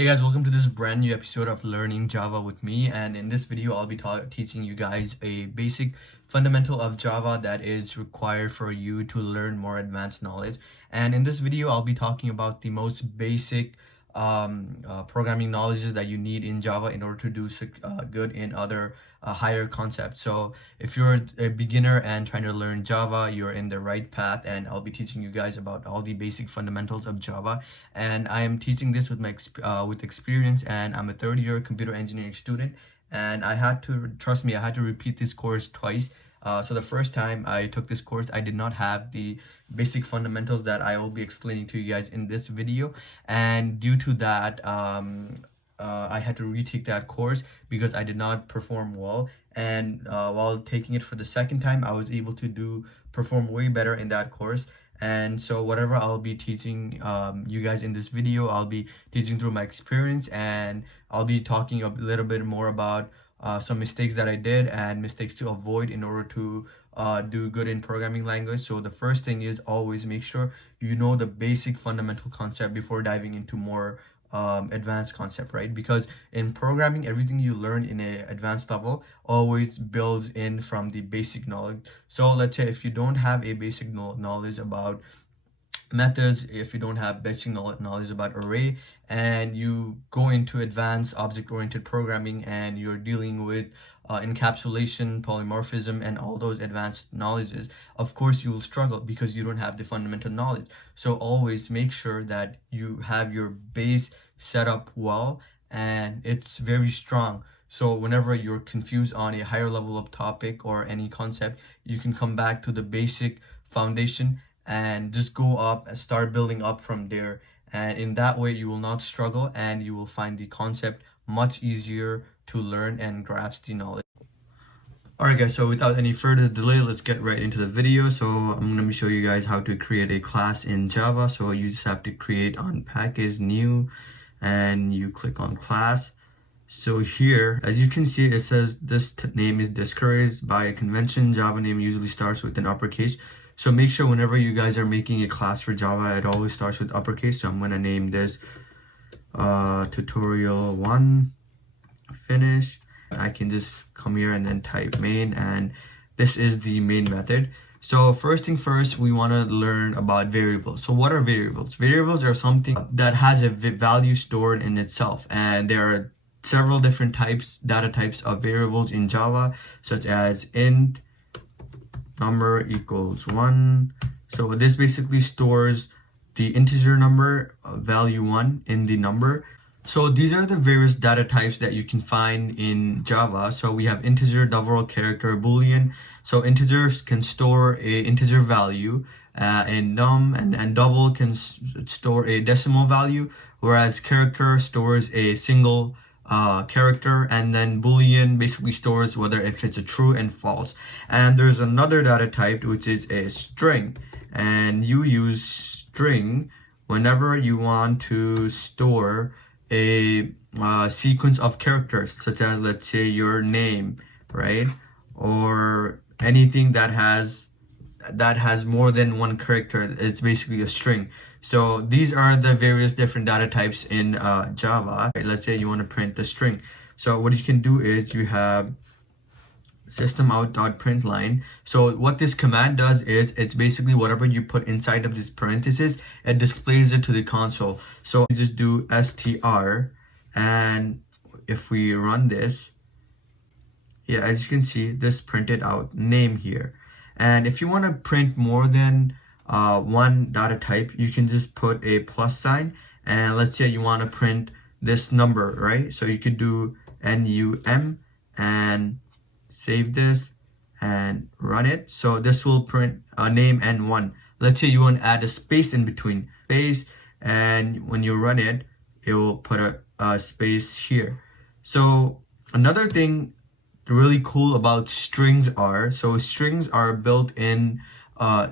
Hey guys, welcome to this brand new episode of Learning Java with me, and in this video I'll be teaching you guys a basic fundamental of Java that is required for you to learn more advanced knowledge. And in this video I'll be talking about the most basic programming knowledges that you need in Java in order to do good in other higher concepts. So if you're a beginner and trying to learn Java, you're in the right path, and I'll be teaching you guys about all the basic fundamentals of Java. And I am teaching this with my with experience, and I'm a third-year computer engineering student, and I had to, trust me, I had to repeat this course twice. So the first time I took this course, I did not have the basic fundamentals that I will be explaining to you guys in this video, and due to that I had to retake that course because I did not perform well. And while taking it for the second time, I was able to perform way better in that course. And so whatever I'll be teaching you guys in this video, I'll be teaching through my experience, and I'll be talking a little bit more about some mistakes that I did and mistakes to avoid in order to do good in programming language. So the first thing is always make sure you know the basic fundamental concept before diving into more advanced concept, right? Because in programming, everything you learn in a advanced level always builds in from the basic knowledge. So let's say if you don't have a basic knowledge about methods, if you don't have basic knowledge about array, and you go into advanced object-oriented programming and you're dealing with encapsulation, polymorphism, and all those advanced knowledges, of course you will struggle because you don't have the fundamental knowledge. So always make sure that you have your base set up well and it's very strong. So whenever you're confused on a higher level of topic or any concept, you can come back to the basic foundation and just go up and start building up from there. And in that way you will not struggle, and you will find the concept much easier to learn and grasp the knowledge. Alright guys, so without any further delay, let's get right into the video. So I'm going to show you guys how to create a class in Java. So you just have to create on package new, and you click on class. So here, as you can see, it says this name is discouraged by convention. Java name usually starts with an uppercase. So make sure whenever you guys are making a class for Java, it always starts with uppercase. So I'm going to name this tutorial 1 finish. I can just come here and then type main, and this is the main method. So first thing first, we want to learn about variables. So what are variables? Variables are something that has a value stored in itself, and there are several different data types of variables in Java, such as int, number equals 1. So this basically stores the integer number, value 1, in the number. So these are the various data types that you can find in Java. So we have integer, double, character, boolean. So integers can store a integer value, and num and double can store a decimal value, whereas character stores a single character, and then boolean basically stores whether if it's a true and false. And there's another data type which is a string, and you use string whenever you want to store a sequence of characters, such as, let's say, your name, right? Or anything that has more than one character. It's basically a string. So these are the various different data types in Java. Let's say you want to print the string. So what you can do is you have systemout.println. So what this command does is it's basically whatever you put inside of this parenthesis, it displays it to the console. So you just do str, and if we run this, yeah, as you can see, this printed out name here. And if you want to print more than one data type, you can just put a plus sign, and let's say you want to print this number, right? So you could do num and save this and run it. So this will print a name and 1. Let's say you want to add a space in between, space, and when you run it, it will put a space here. So another thing really cool about strings are, so strings are built in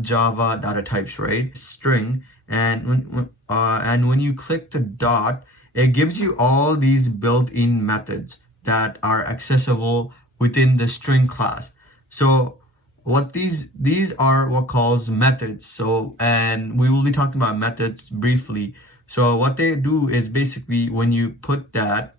Java data types, right? String, and when you click the dot, it gives you all these built-in methods that are accessible within the string class. So what these are what calls methods. So, and we will be talking about methods briefly. So what they do is basically when you put that,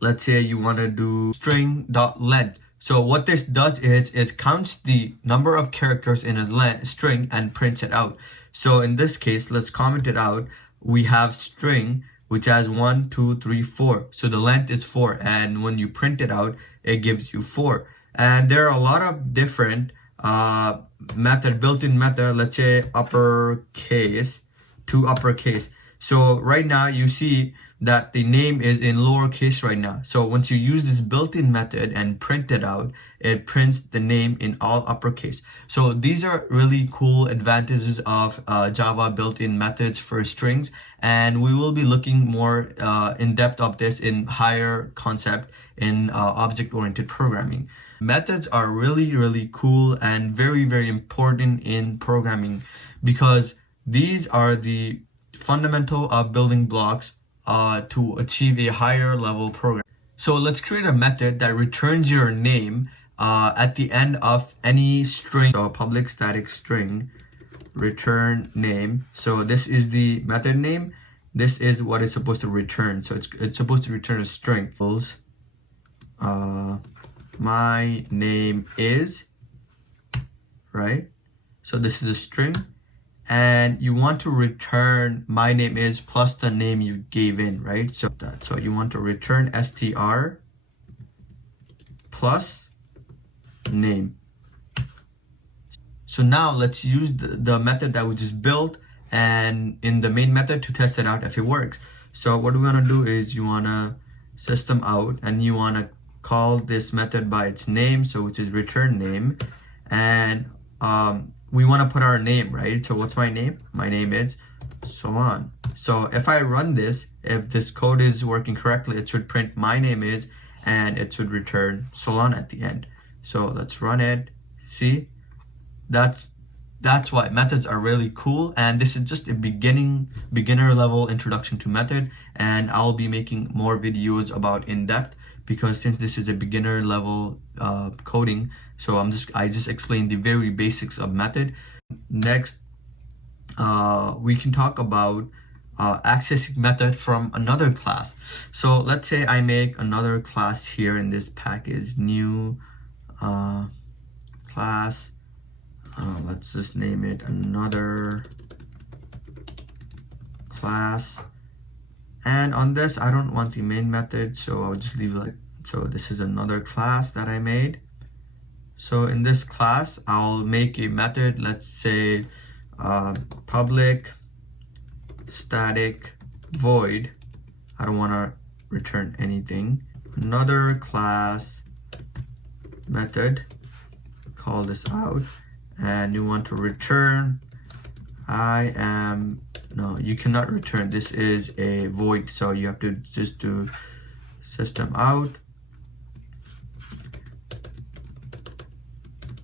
let's say you want to do string.length. So what this does is it counts the number of characters in a string and prints it out. So in this case, let's comment it out. We have string which has 1, 2, 3, 4. So the length is 4, and when you print it out, it gives you 4. And there are a lot of different built-in method. Let's say uppercase to uppercase. So right now you see that the name is in lowercase right now. So once you use this built-in method and print it out, it prints the name in all uppercase. So these are really cool advantages of Java built-in methods for strings, and we will be looking more in depth of this in higher concept in object-oriented programming. Methods are really cool and very important in programming, because these are the fundamental building blocks to achieve a higher level program. So let's create a method that returns your name at the end of any string. So public static string return name. So this is the method name. This is what it's supposed to return. So it's supposed to return a string. My name is, right? So this is a string, and you want to return my name is plus the name you gave in, right? So you want to return str plus name. So now let's use the method that we just built and in the main method to test it out if it works. So what we want to do is you want to system out, and you want to call this method by its name, so which is return name, and we want to put our name, right? So what's my name? My name is so on. So if I run this, if this code is working correctly, it should print my name is, and it should return Solon at the end. So let's run it. See, that's why methods are really cool, and this is just a beginner level introduction to method, and I'll be making more videos about in-depth, because since this is a beginner level coding, so I just explained the very basics of method. Next, we can talk about accessing method from another class. So let's say I make another class here in this package, new class. Let's just name it another class. And on this, I don't want the main method, so I'll just leave it like, so this is another class that I made. So in this class, I'll make a method, let's say public static void. I don't want to return anything. Another class method, call this out, and you want to return no, you cannot return. This is a void, so you have to just do system out.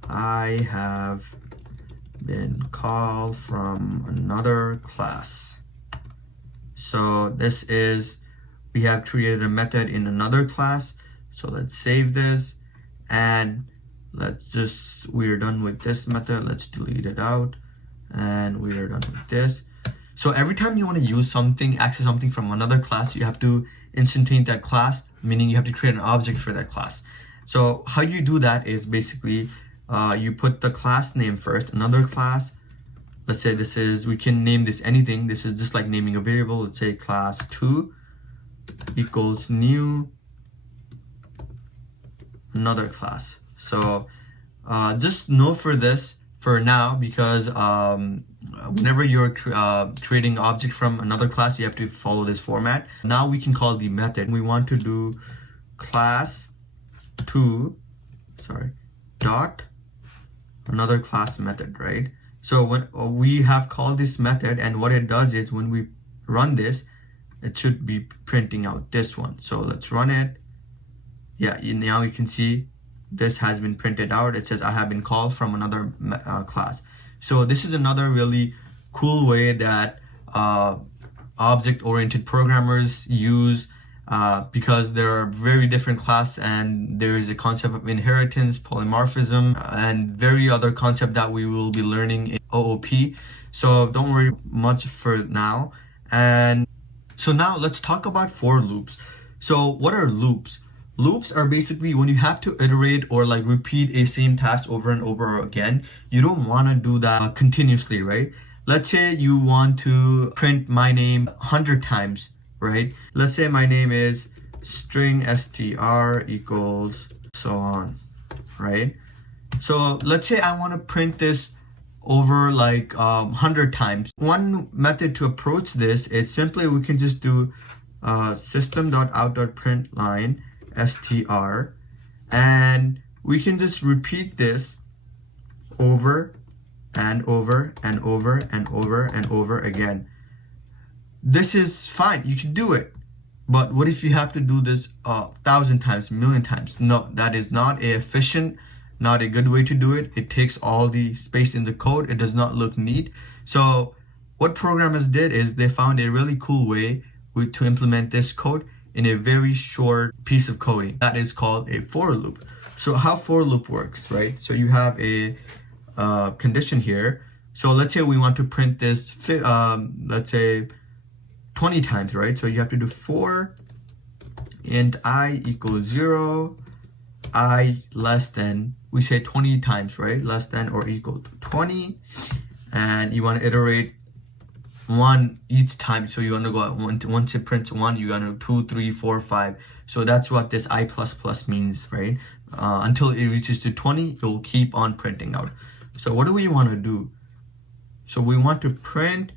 I have been called from another class. So this is, we have created a method in another class. So let's save this, and we're done with this method. Let's delete it out, and we are done with this. So every time you want to use something, access something from another class, you have to instantiate that class, meaning you have to create an object for that class. So how you do that is basically you put the class name first, another class. Let's say this is, we can name this anything. This is just like naming a variable. Let's say class 2 equals new another class. So just know for this for now, because whenever you're creating an object from another class, you have to follow this format. Now we can call the method. We want to do class 2, dot another class method, right? So when we have called this method, and what it does is when we run this, it should be printing out this one. So let's run it. Yeah, now you can see this has been printed out. It says I have been called from another class. So this is another really cool way that object-oriented programmers use, because there are very different classes, and there is a concept of inheritance, polymorphism, and very other concept that we will be learning in OOP. So don't worry much for now. And so now let's talk about for loops. So what are loops? Loops are basically when you have to iterate or like repeat a same task over and over again. You don't want to do that continuously, right? Let's say you want to print my name 100 times, right? Let's say my name is string str equals so on, right? So let's say I want to print this over like 100 times. One method to approach this is simply we can just do system.out.println str, and we can just repeat this over and over and over and over and over again. This is fine, you can do it. But what if you have to do this 1,000 times, a million times? No, that is not efficient, not a good way to do it. It takes all the space in the code. It does not look neat. So what programmers did is they found a really cool way to implement this code in a very short piece of coding. That is called a for loop. So how for loop works, right? So you have a condition here. So let's say we want to print this, let's say 20 times, right? So you have to do for int I equals 0, I less than, we say 20 times, right? Less than or equal to 20. And you want to iterate one each time. So you want to go once it prints one, you want to do 2, 3, 4, 5. So that's what this I++ means, right? Until it reaches to 20, it will keep on printing out. So what do we want to do? So we want to print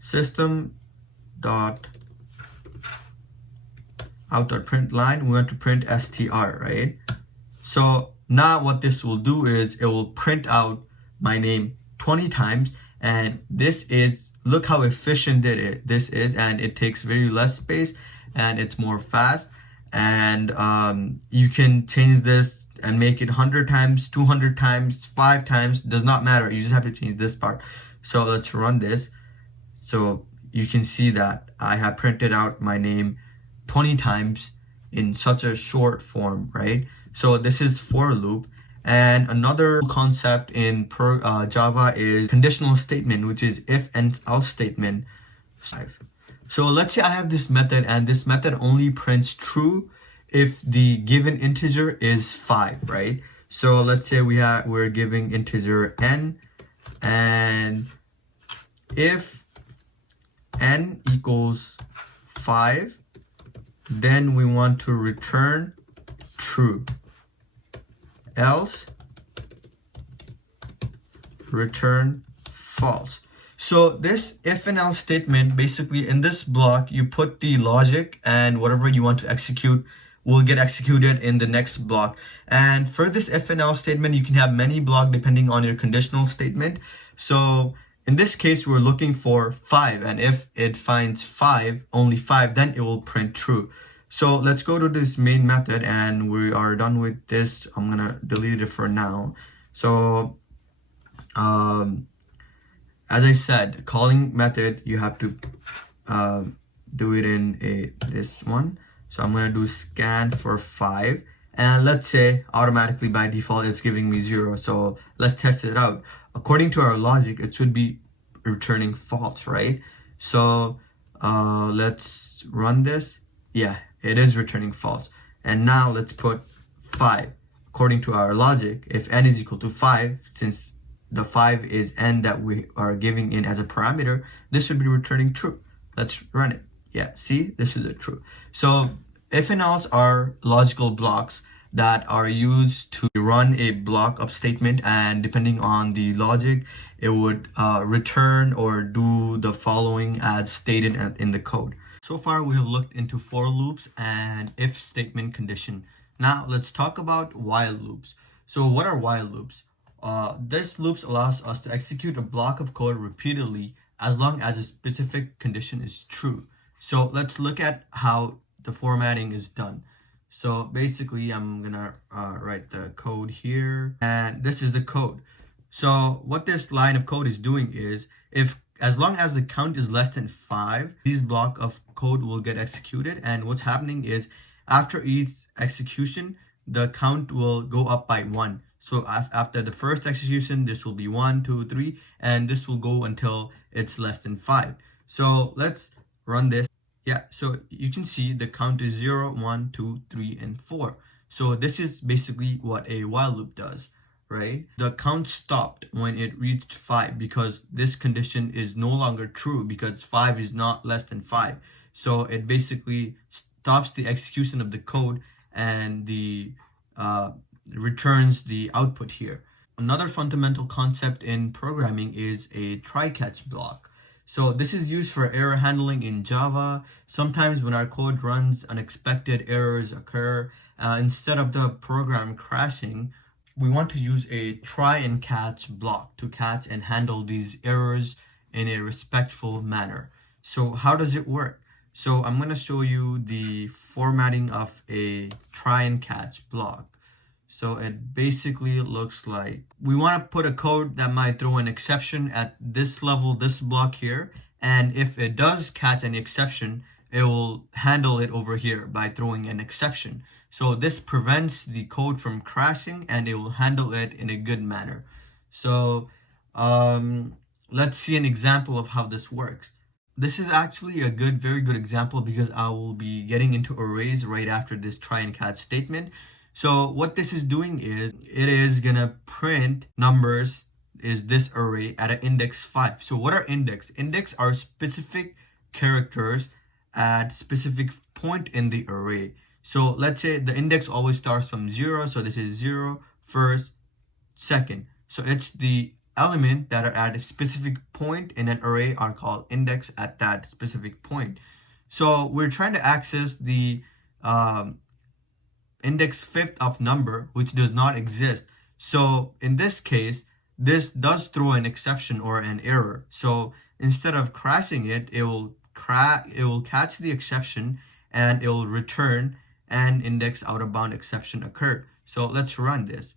system.out.println. We want to print str, right? So now what this will do is it will print out my name 20 times, and this is, look how efficient this is, and it takes very less space and it's more fast. And you can change this and make it 100 times, 200 times, 5 times, does not matter. You just have to change this part. So let's run this. So you can see that I have printed out my name 20 times in such a short form, right? So this is for loop. And another concept in Java is conditional statement, which is if and else statement. So let's say I have this method, and this method only prints true if the given integer is 5, right? So let's say we're giving integer n, and if n equals 5, then we want to return true, else return false. So this if and else statement, basically in this block you put the logic, and whatever you want to execute will get executed in the next block. And for this if and else statement, you can have many blocks depending on your conditional statement. So in this case, we're looking for 5, and if it finds 5, only 5, then it will print true. So let's go to this main method, and we are done with this. I'm gonna delete it for now. So as I said, calling method, you have to do it in this one. So I'm gonna do scan for 5, and let's say automatically by default it's giving me 0. So let's test it out. According to our logic, it should be returning false, right? So let's run this. Yeah, it is returning false. And now let's put 5. According to our logic, if n is equal to 5, since the 5 is n that we are giving in as a parameter, this should be returning true. Let's run it. Yeah, see, this is a true. So if and else are logical blocks that are used to run a block of statement, and depending on the logic, it would return or do the following as stated in the code. So far, we have looked into for loops and if statement condition. Now let's talk about while loops. So what are while loops? This loops allows us to execute a block of code repeatedly as long as a specific condition is true. So let's look at how the formatting is done. So basically, I'm gonna write the code here, and this is the code. So what this line of code is doing is, as long as the count is less than 5, this block of code will get executed. And what's happening is, after each execution, the count will go up by 1. So after the first execution, this will be 1, 2, 3, and this will go until it's less than 5. So let's run this. Yeah, so you can see the count is 0, 1, 2, 3, and 4. So this is basically what a while loop does, right? The count stopped when it reached 5 because this condition is no longer true because 5 is not less than 5. So it basically stops the execution of the code and the returns the output here. Another fundamental concept in programming is a try-catch block. So this is used for error handling in Java. Sometimes when our code runs, unexpected errors occur. Instead of the program crashing, we want to use a try and catch block to catch and handle these errors in a respectful manner. So how does it work? So I'm going to show you the formatting of a try and catch block. So it basically looks like we want to put a code that might throw an exception at this level, this block here. And if it does catch an exception, it will handle it over here by throwing an exception. So this prevents the code from crashing and it will handle it in a good manner. So let's see an example of how this works. This is actually a very good example because I will be getting into arrays right after this try and catch statement. So what this is doing is it is gonna print numbers is this array at an index 5. So what are index? Index are specific characters at specific point in the array. So let's say the index always starts from 0. So this is 0, first, second. So it's the element that are at a specific point in an array are called index at that specific point. So we're trying to access the index 5th of number, which does not exist. So in this case, this does throw an exception or an error. So instead of crashing it, it will catch the exception and it will return an index out of bound exception occurred. So let's run this.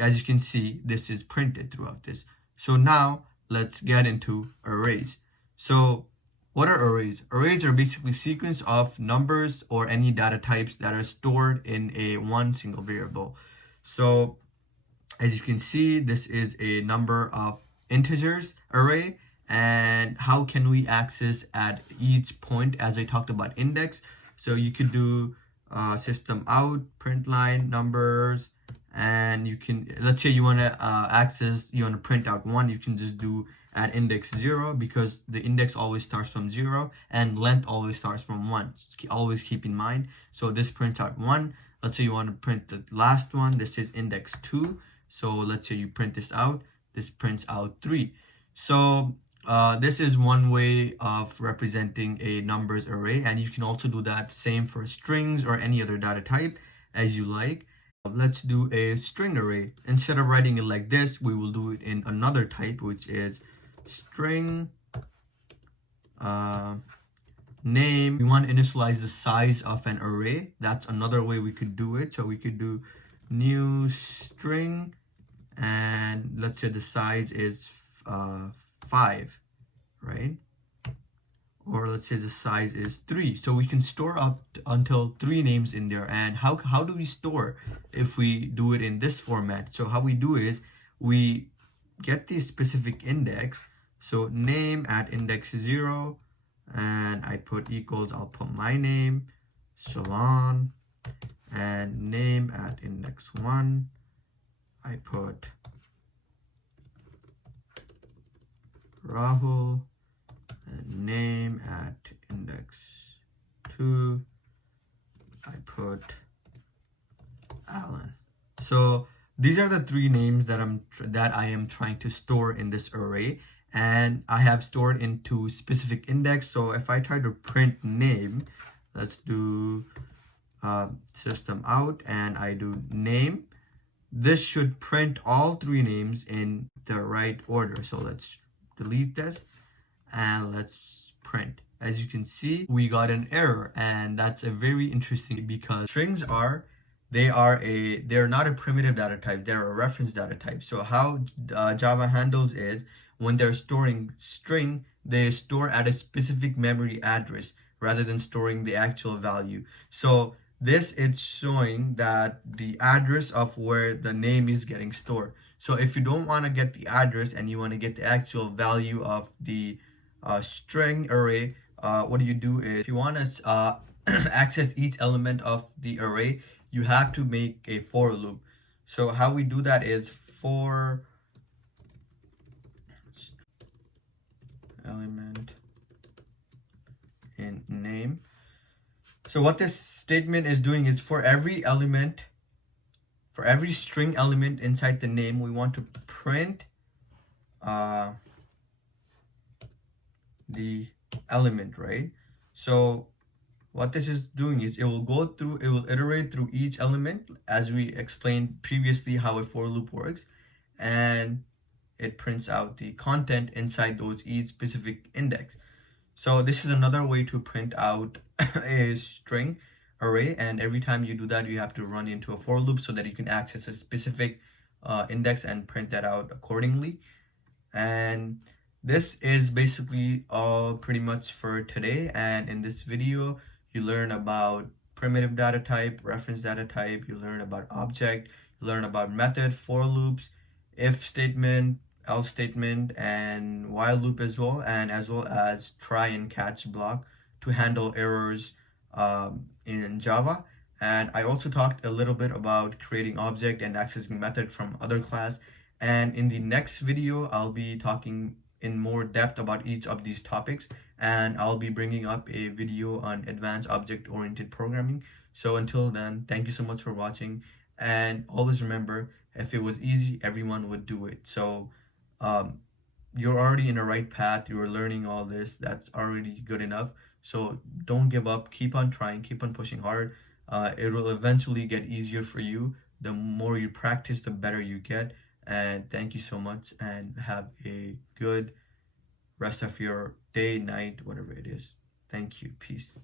As you can see, this is printed throughout this. So now let's get into arrays. So what are arrays? Arrays are basically sequence of numbers or any data types that are stored in a one single variable. So as you can see, this is a number of integers array. And how can we access at each point? As I talked about index, so you could do system out, print line numbers, and you can, let's say you want to print out 1, you can just do at index 0 because the index always starts from 0 and length always starts from 1. Always keep in mind. So this prints out 1. Let's say you want to print the last one. This is index 2. So let's say you print this out. This prints out 3. So this is one way of representing a numbers array, and you can also do that same for strings or any other data type as you like. Let's do a string array. Instead of writing it like this, we will do it in another type, which is string name. We want to initialize the size of an array. That's another way we could do it. So we could do new string, and let's say the size is 5, right? Or let's say the size is 3. So we can store up until 3 names in there. And how do we store if we do it in this format? So how we do is we get the specific index. So name at index 0, and I put equals, I'll put my name, Shalon, and name at index 1, I put Rahul, and name at index 2, I put Alan. So these are the 3 names that I am trying to store in this array, and I have stored into specific index. So if I try to print name, let's do system out, and I do name. This should print all 3 names in the right order. So let's delete this and let's print. As you can see, we got an error, and that's a very interesting because strings they're not a primitive data type, they're a reference data type. So how Java handles is when they're storing string, they store at a specific memory address rather than storing the actual value. So this is showing that the address of where the name is getting stored. So if you don't want to get the address and you want to get the actual value of the string array, what you do is, if you want to access each element of the array, you have to make a for loop. So how we do that is for element in name. So what this statement is doing is, for every element, for every string element inside the name, we want to print the element, right? So what this is doing is, it will iterate through each element, as we explained previously how a for loop works, and it prints out the content inside those each specific index. So this is another way to print out a string array, and every time you do that, you have to run into a for loop so that you can access a specific index and print that out accordingly. And this is basically all pretty much for today. And in this video, you learn about primitive data type, reference data type, you learn about object, you learn about method, for loops, if statement, else statement, and while loop as well as try and catch block to handle errors in Java. And I also talked a little bit about creating object and accessing method from other class. And in the next video, I'll be talking in more depth about each of these topics, and I'll be bringing up a video on advanced object-oriented programming. So until then, thank you so much for watching, and always remember, if it was easy, everyone would do it. So you're already in the right path, you're learning all this, that's already good enough. So don't give up, keep on trying, keep on pushing hard. It will eventually get easier for you. The more you practice, the better you get. And thank you so much, and have a good rest of your day, night, whatever it is. Thank you. Peace.